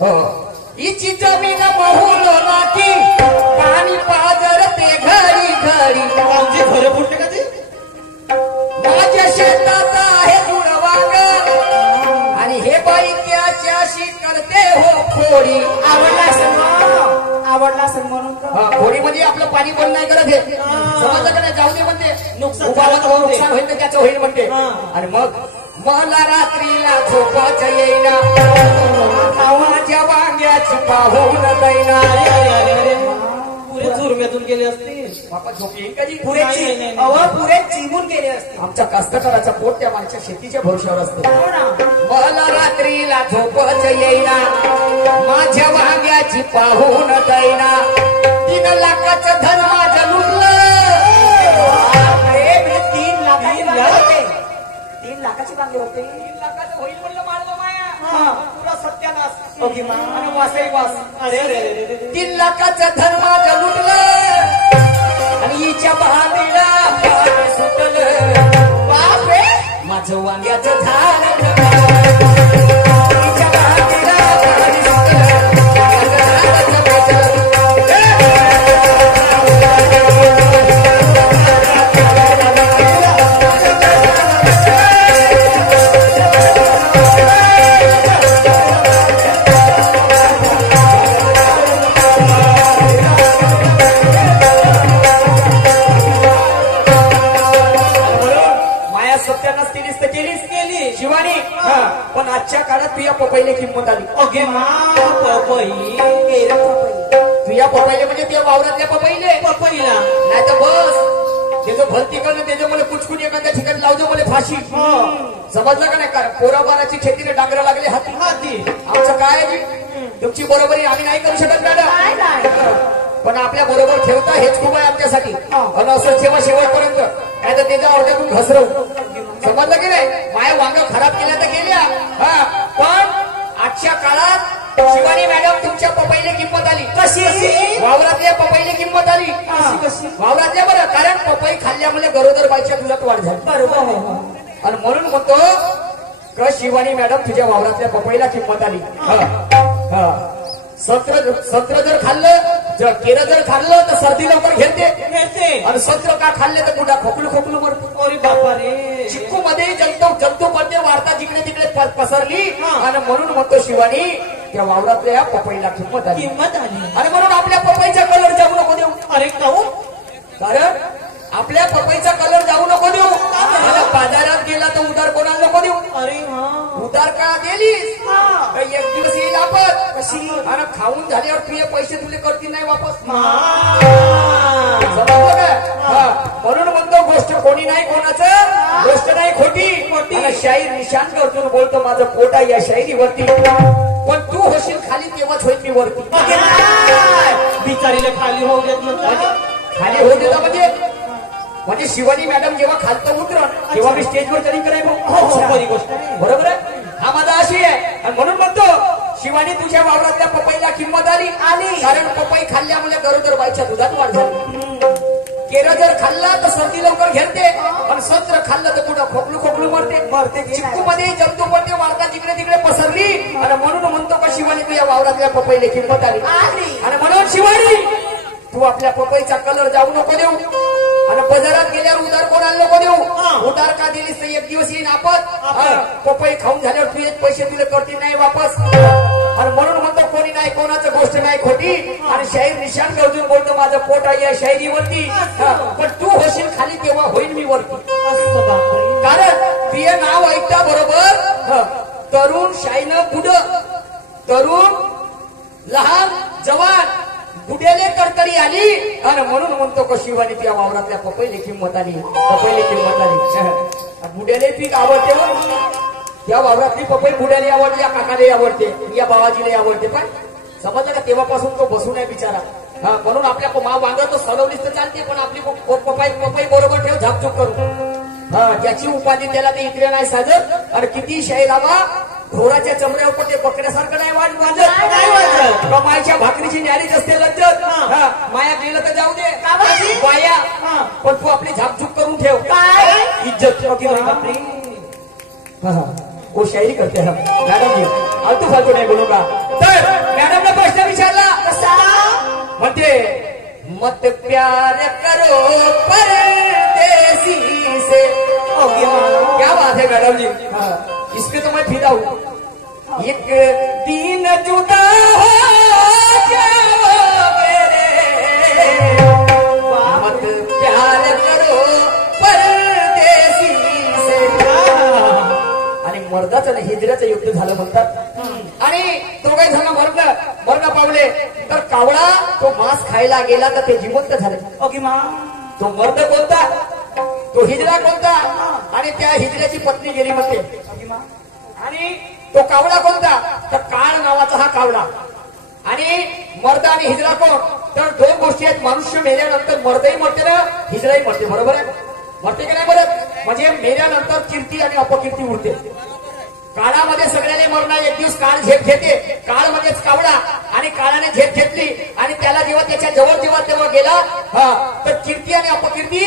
हो हिची जमीन महूल नाकी पाणी पाजर ते घडी घडी आमचे घर फुटले का ते माझ्या शेतात आहे जुडवांग आणि हे बाई त्याच्याशी करते हो खोडी आवडला असेल म्हणून खोडी म्हणजे आपलं पाणी बंद नाही करत हे समजलं का नाही जाऊ दे म्हणते नुकसान नुकसान होईल तर त्याचं होईल म्हणते आणि मग मला रात्रीला झोपाच येईना माझ्या वांग्याची पाहून दैना पुरे चुरम्यातून गेले असते बापा झोप येईल कधी पुरेची पुरे चिमून गेले असते आमच्या कास्तकाराचा पोट त्या माणच्या शेतीच्या भरोश्यावर असतो मला रात्रीला झोपच येईना माझ्या वांग्याची पाहून दैना 3 लाखाचं धन माझं लुटलं 3 लाखाची बांधले होते 3 लाखाचं होईल म्हणलं मारलं माया पुरा सत्यानाश ओके आणि वासही वास अरे अरे अरे 3 लाखाचं धन माझं लुटलं आणि हिच्या बहाणीला पाणी सुटलं बापरे माझं वांग्याचं झाड हिच्या बहाणीला पाणी सुटलं शिवानी पण आजच्या काळात तुझ्या पपईला किंमत आली ओके तुझ्या पपईले म्हणजे तुझ्या वावरातल्या पपईले पपईला नाही तर बस त्याचं भरती करणं त्याचं मला कुचकुन एखाद्या ठिकाणी लावतो मला फाशी समजलं का नाही कारण पोराबाराची खेतीने डांगरा लागले हाती हाती आमचं काय तुमची बरोबरी आम्ही नाही करू शकत मॅडम पण आपल्या बरोबर ठेवता हेच खूप आहे आमच्यासाठी आणि असं ठेवा शेवटपर्यंत नाही तर त्याच्या आवड्यातून घसरव समजलं की नाही माया वांग खराब केल्या तर गेल्या पण आजच्या काळात शिवानी मॅडम तुमच्या पपईला किंमत आली कशी वावरातल्या पपईला किंमत आली वावरातल्या बरं कारण पपई खाल्ल्यामुळे गरोदर बाईच्या दुधात वाढ झाली बरोबर आणि म्हणून म्हणतो क शिवानी मॅडम तुझ्या वावरातल्या पपईला किंमत आली सत्र जर खाल्लं केरं जर खाल्लं तर सर्दी लवकर घेते आणि सत्र का खाल्ले तर कुठं खोकलू मरतो अरे बापा रे चिक्कू मध्ये जंतू पडते वार्ता जिकडे तिकडे पसरली आणि म्हणून म्हणतो शिवानी त्या वावरातल्या पपईला किंमत आली आणि म्हणून आपल्या पपईचा कलर जाऊ नको देऊ अरे काहून कारण आपल्या पपईचा कलर जाऊ नको देऊ बाजारात गेला तर उधार कोणाला नको देऊ अरे उधार का दिलीस एक दिवस येईल आपण कशी आणि खाऊन झाल्यावर तुझे पैसे तुले करतील नाही वापस समजलं का म्हणून म्हणतो गोष्ट कोणी नाही कोणाचं गोष्ट नाही खोटी शाहीर निशांत करतो बोलतो माझं पोट आहे या शाहिरीवरती पण तू होशील खाली तेव्हाच होईल मी वरती बिचारीला खाली होऊ देत म्हणतात खाली होऊ देता म्हणजे शिवानी मॅडम जेव्हा खालतं उतरण तेव्हा मी स्टेजवर तरी करायला गोष्ट बरोबर आहे हा माझा अशी आहे आणि म्हणून म्हणतो शिवानी तुझ्या वावरातल्या पपईला किंमत आली कारण पपई खाल्ल्यामुळे गरोदर बाईच्या दुधात वाढ झाली केरं जर खाल्ला तर सर्दी लवकर घेते आणि सत्र खाल्लं तर कुठं खोकलू मरते चिक्कू मध्ये जंतू पडते वार्ता जिकडे तिकडे पसरली आणि म्हणून म्हणतो का शिवानी तुझ्या वावरातल्या पपईला किंमत आली आणि म्हणून शिवानी तू आपल्या पपईचा कलर जाऊ नको देऊ आणि बाजारात गेल्यावर उधार कोणाला नको देऊ उधार का दिलीस तर एक दिवस येईन आपण पपई खाऊन झाल्यावर तुझे पैसे तुला करतील नाही वापस आणि म्हणून म्हणतो कोणी नाही कोणाचं गोष्ट नाही खोटी आणि शाहीर निशान गरजून बोलतो माझं पोट आहे या शाहिरीवरती पण तू होशील खाली तेव्हा होईल मी वरती कारण तुझे नाव ऐकता बरोबर तरुण शाहीनं पुढं तरुण लहान जवान बुड्याले तरतरी आली आणि म्हणून म्हणतो का शिवानी त्या वावरातल्या पपईला किंमत आली बुड्याले पीक आवडते त्या वावरातली पपई बुड्याला आवडली या काकाला आवडते या बाबाजीला आवडते पण समजलं का तेव्हापासून तो बसून आहे बिचारा म्हणून आपल्या वांग तो सलवलीच तर चालते पण आपली पपई बरोबर ठेव झापझूप करू ज्याची उपाधी त्याला ते इकडे नाही साजत आणि किती शाहीरावा घोडाच्या चमड्यावर पण ते बकऱ्यासारखं नाही वाजत मायच्या भाकरीची न्यारीच असते लज्जत माया गेलं तर जाऊ दे बाया पण तू आपली झापझूप करून ठेव इज्जत वो शायरी करते हैं मॅडम जी आलतू फालतू नाही बोलू का तर मत प्यार करो परदेसी से। क्या बात है मैडम जी, इस पे तो मैं फिदा हूँ। एक दिन जुदा हो जाओ मेरे, मत प्यार करो परदेसी से। आणि मर्दाचं आणि हिजऱ्याचं युद्ध झालं म्हणतात आणि दोघे जण मरण पावले तर कावळा तो मांस खायला गेला तर ते जिवंत झाले. ओके मा. तो मर्द कोणता, तो हिजरा कोणता आणि त्या हिजऱ्याची पत्नी गेली म्हणते. ओके मा. आणि तो कावळा कोणता, तर काळ नावाचा हा कावळा. आणि मर्द आणि हिजरा कोण, तर दोन गोष्टी आहेत. मनुष्य मेल्यानंतर मर्दही मरते ना हिजराही मरते, बरोबर आहे. मरते की नाही मरत, म्हणजे मेल्यानंतर कीर्ती आणि अपकीर्ती उरते. काळामध्ये सगळ्याने मरणार, एक दिवस काळ झेप घेते. काळ म्हणजेच कावळा आणि काळाने झेप घेतली आणि त्याला जेव्हा त्याच्या जवळ तेव्हा गेला तर कीर्ती आणि अपकीर्ती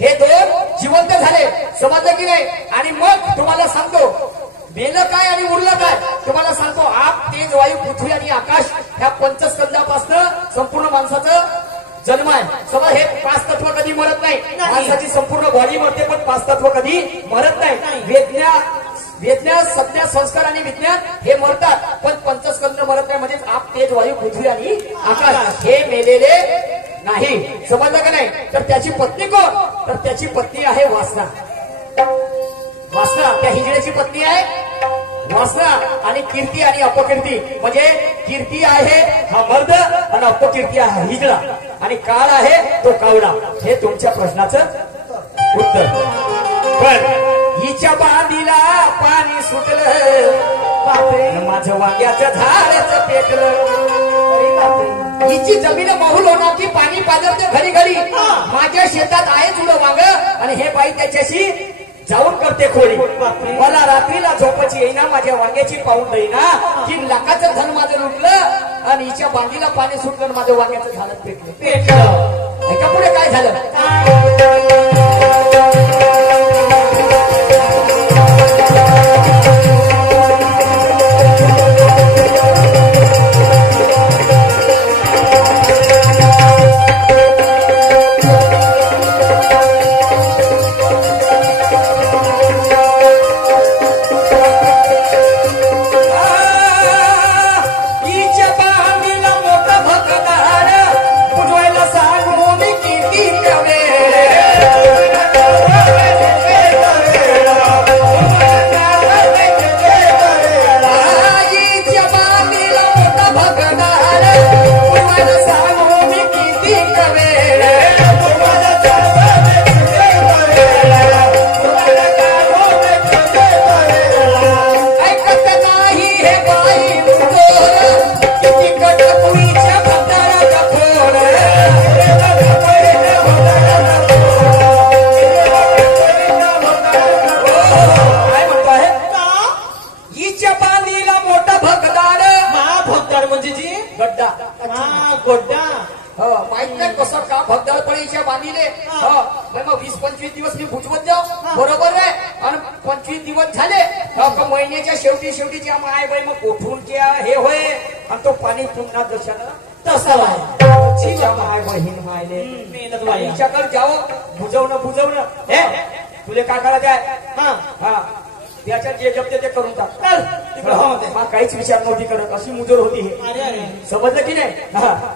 हे दोन जिवंत झाले. समजलं की नाही. आणि मग तुम्हाला सांगतो मेलं काय आणि उरलं काय, तुम्हाला सांगतो. आप, तेज, वायू, पृथ्वी आणि आकाश ह्या पंचस्कंदापासून संपूर्ण माणसाचं जन्म आहे. समज हे 5 तत्व कधी मरत नाही. माणसाची संपूर्ण बॉडी मरते पण 5 तत्व कधी मरत नाही. वेदना, संज्ञा, संस्कार आणि विज्ञान हे मरतात पण पंचस्कंद मरत नाही. म्हणजे आप, तेज, वायू, पृथ्वी आणि आकाश हे मेलेले नाही. समजलं का नाही. तर त्याची पत्नी कोण, तर त्याची पत्नी आहे वासना. वासना त्या हिजड्याची पत्नी आहे वासना. आणि कीर्ती आणि अपकीर्ती म्हणजे कीर्ती आहे हा मर्द आणि अपकीर्ती आहे हिजडा आणि काळ आहे तो कावडा. हे तुमच्या प्रश्नाचं उत्तर. पण हिच्या बांधीला पाणी सुटलं, माझं वांग्याचं झाडाचं पेटलं. हिची जमीन महूल होणार की पाणी पाजरते घडी घडी. माझ्या शेतात आहे जुडं वांग आणि हे बाई त्याच्याशी जाऊन करते खोडी. मला रात्रीला झोपाची येईना, माझ्या वांग्याची पाहून देईना. 3 लाखाचं धन माझं लुटलं आणि हिच्या बांधीला पाणी सुटलं आणि माझं वांग्याचं झाड पेटलं. ऐका पुढे काय झालं. माहित नाही कसं का भगदाळ पळीच्या बांधिले. मग 20-25 दिवस मी भुजवत जाऊ, बरोबर आहे. आणि 25 दिवस झाले महिन्याच्या शेवटी ज्या माय बाई मग उठून त्या हे होय आणि तो पाणी पुन्हा जशानं तसं आहे. माय बहीण मायले तिच्याकडे जावं बुजवणं. हे तुले काय करायचं आहे, त्याच्यात जे जपते ते करून टाक. काहीच विचार नव्हती करत, अशी मुजोर होती हे. समजलं की नाही.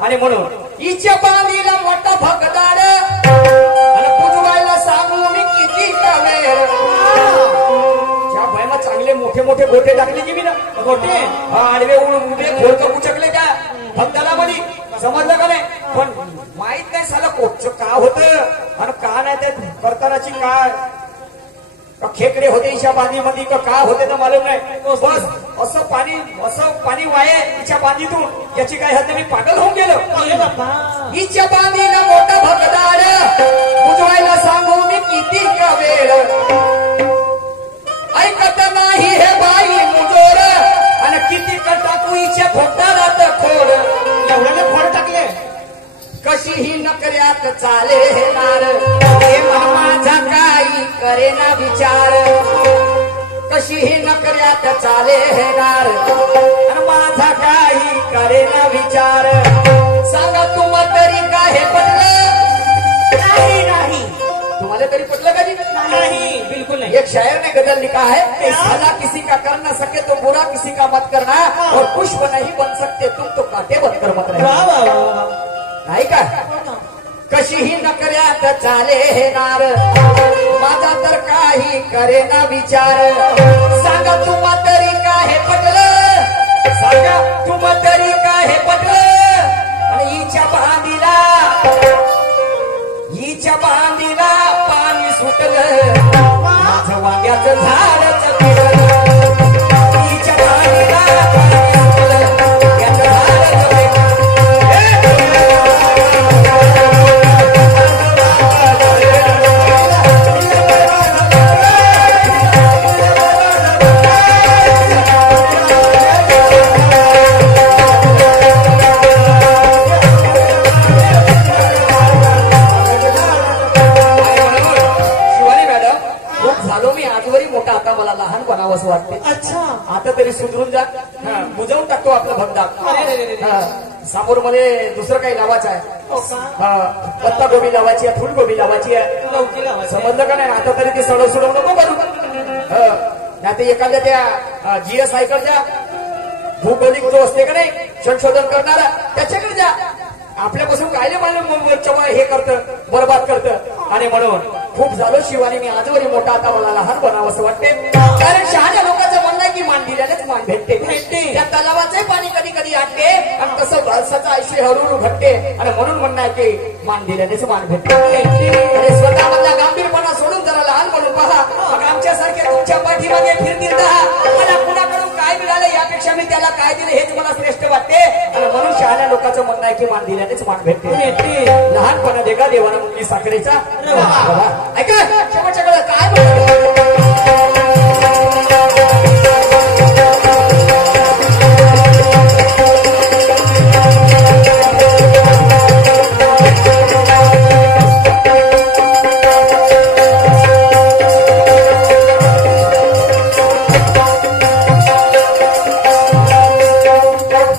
आणि म्हणून हिच्या बांधीला मोठा भगदाड आणि बुजवायला सांगू मी किती वेळ. त्या बायमा चांगले मोठे गोटे टाकले की मी ना गोटे आडवे उभे खोलक उचकले का भगदाला मध्ये. समजलं का नाही. पण माहित नाही साला कोटचं का होतं आणि का नाही ते करतानाची काय खेकडे होते हिच्या बांधीमध्ये का होते तर मालूम नाही. बस असं पाणी वाये तिच्या बांधीतून, याची काय हद्द. मी पागल होऊन गेलो. हिच्या बांधीला मोठा भगदाड बुजवायला सांगू मी किती वेळ. ऐकत नाही हे बाई मुजोर आणि किती टाकू हिच्या खोटारात खोड. एवढ्याने खोड टाकले. कशीही नकऱ्यात चाले हे नार, हे माझा काही करे ना विचार. कशीही नकऱ्यात चाले हे नार आणि माझा काही करे ना विचार. सांगा तुम्हा तरी काय बदल एक शायर ने गजल लिखा है, भला किसी का कर न सके तो बुरा किसी का मत करना, और पुष्प नहीं बन सकते तुम तो काटे बनकर मत रहना. वा वा वा वा. नाही का? कशीही नकऱ्यात चाले हे नार, माझा तर काही करे ना विचार. सांगा तुम्हा तरी काय पटलं, सांगा तुम्हा तरी काय पटलं. आणि हिच्या बांधीला पाणी सुटलं, माझं वांग्याचं झाडच पिकलं. हिच्या बांधीला पाणी सुटलं, वांग्याचं झाडच पिकलं. मोठा आता मला लहान बनावंसं वाटते. अच्छा. आता तरी सुधरून जा. बुजवून टाकतो आपलं भगदाग. समोर मध्ये दुसरं काही लावायचं आहे. पत्ता गोबी लावायची आहे, फुलगोबी लावायची आहे. लवकी लावायची. समजलं का नाही? आता तरी ते सडव सुडव नको करू. नाही ते एखाद्या त्या जीएस आयकडच्या भूगोलिक जो असते का नाही संशोधन करणारा त्याच्याकडे जा. आपल्यापासून कायले मला हे करतं, बरबाद करतं. आणि म्हणून खूप झालं शिवानी मी आजवरी मोठा आता मला लहान बनावं असं वाटते. कारण शहाण्या लोकांचं म्हणणं आहे की मान दिल्यानेच मान भेटते. त्या तलावाचे पाणी कधी कधी आटते आणि तसं भालसाचं आयुष्य हळूहळू घटते. आणि म्हणून म्हणणं आहे की मान दिल्यानेच मान भेटते. आणि स्वतःमधला गांभीरपणा सोडून जरा लहान म्हणून पहा. मग आमच्यासारखे तुमच्या पाठीमागे फिरतील राहा. मला कुणाकडून काय मिळालं यापेक्षा मी त्याला काय दिलं हेच मला श्रेष्ठ वाटते. आणि म्हणून शहाण्या लोकांचं म्हणणं आहे की मान दिल्यानेच मान भेटते. लहानपणा देगा देवाना मुलगी साखरेचा. ऐका शेवटच्या कडे काय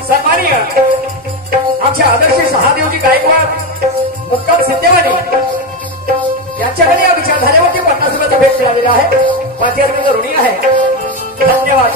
सन्माननीय आमच्या आदर्श शहादेवजी गायकवाड मुक्काम सिद्धेवाडी यांच्याकडे या विचारधारेवरती 50 रुपयाचा भेट मिळालेला आहे. 5000 रुपये ऋणी आहे. धन्यवाद.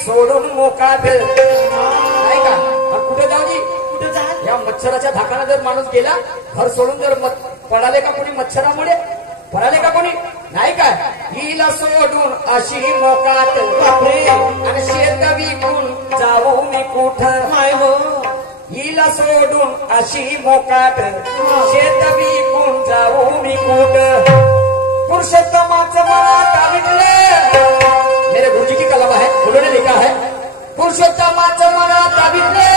सोडून मोकाट नाही का? कुठे जाऊ जी? कुठे जा? या मच्छराच्या धाकाला जर माणूस गेला घर सोडून जर पडाले का कोणी मच्छरामुळे? पडाले का कोणी? नाही काय? हिला सोडून अशी मोकाट आणि शेत विकून जाऊ मी कुठं? हिला सोडून अशी मोकाट शेत विकून जाऊ मी कुठं? पुरुषोत्तमाचं मनात आविटले. मेरे गुरुजी की कलम है, उन्होंने लिखा है पुरुषोत्तमाचं मनात आविटले.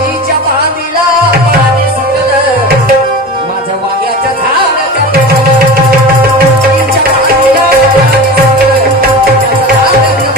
हिच्या बांधीला पाणी सुटलं, माझ्या वाग्याच्या झाडाच्या हिच्या बांधीला पाणी सुटलं, माझ्या झाडाच्या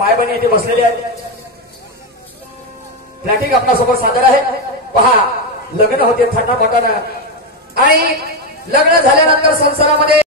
माय बहिणी इथे बसलेले आहेत. फ्लॅटिंग आपणासोबत सादर आहे. पहा, लग्न होते थंडा मोठानं आणि लग्न झाल्यानंतर संसारामध्ये